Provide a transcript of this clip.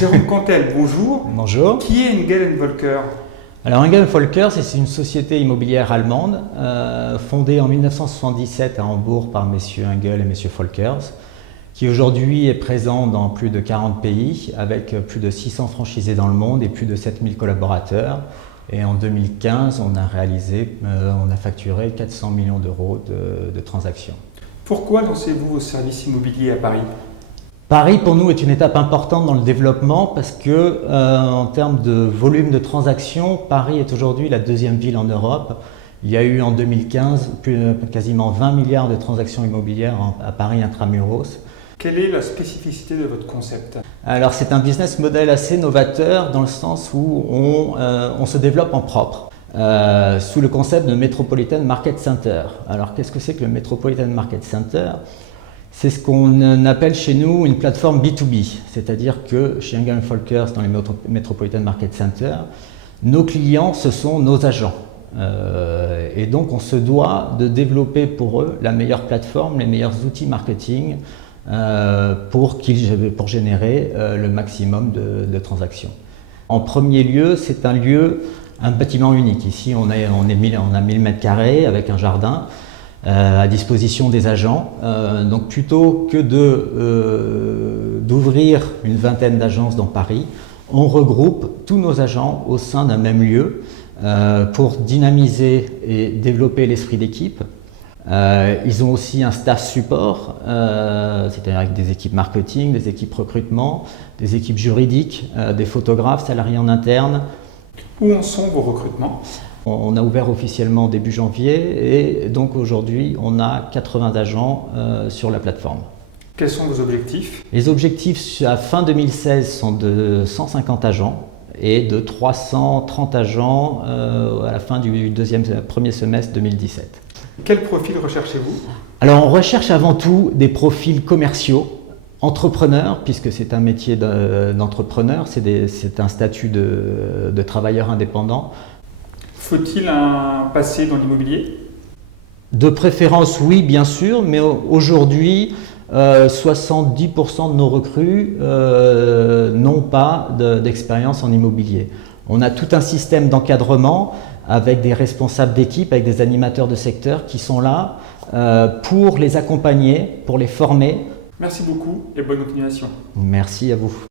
Jérôme Cantel, bonjour. Bonjour. Qui est Engel & Volker? Alors Engel & Volker, c'est une société immobilière allemande fondée en 1977 à Hambourg par messieurs Engel et messieurs Volkers, qui aujourd'hui est présent dans plus de 40 pays avec plus de 600 franchisés dans le monde et plus de 7000 collaborateurs. Et en 2015, on a facturé 400 millions d'euros de transactions. Pourquoi lancez-vous vos services immobiliers à Paris? Paris, pour nous, est une étape importante dans le développement parce que, en termes de volume de transactions, Paris est aujourd'hui la deuxième ville en Europe. Il y a eu en 2015 quasiment 20 milliards de transactions immobilières à Paris intramuros. Quelle est la spécificité de votre concept? Alors, c'est un business model assez novateur dans le sens où on se développe en propre. Sous le concept de Metropolitan Market Center. Alors, qu'est-ce que c'est que le Metropolitan Market Center? C'est ce qu'on appelle chez nous une plateforme B2B, c'est-à-dire que chez Engel & Volkers, dans les Metropolitan Market Center, nos clients, ce sont nos agents. Et donc, on se doit de développer pour eux la meilleure plateforme, les meilleurs outils marketing pour générer le maximum de transactions. En premier lieu, c'est un bâtiment unique. Ici, on a 1000 m² avec un jardin. À disposition des agents. Donc plutôt que d'ouvrir une vingtaine d'agences dans Paris, on regroupe tous nos agents au sein d'un même lieu pour dynamiser et développer l'esprit d'équipe. Ils ont aussi un staff support, c'est-à-dire avec des équipes marketing, des équipes recrutement, des équipes juridiques, des photographes salariés en interne. Où en sont vos recrutements? On a ouvert officiellement début janvier et donc aujourd'hui on a 80 agents sur la plateforme. Quels sont vos objectifs? Les objectifs à fin 2016 sont de 150 agents et de 330 agents à la fin du premier semestre 2017. Quel profil recherchez-vous? Alors on recherche avant tout des profils commerciaux, entrepreneurs, puisque c'est un métier d'entrepreneur, c'est un statut de travailleur indépendant. Faut-il un passé dans l'immobilier? De préférence, oui, bien sûr, mais aujourd'hui, 70% de nos recrues n'ont pas d'expérience en immobilier. On a tout un système d'encadrement avec des responsables d'équipe, avec des animateurs de secteur qui sont là pour les accompagner, pour les former. Merci beaucoup et bonne continuation. Merci à vous.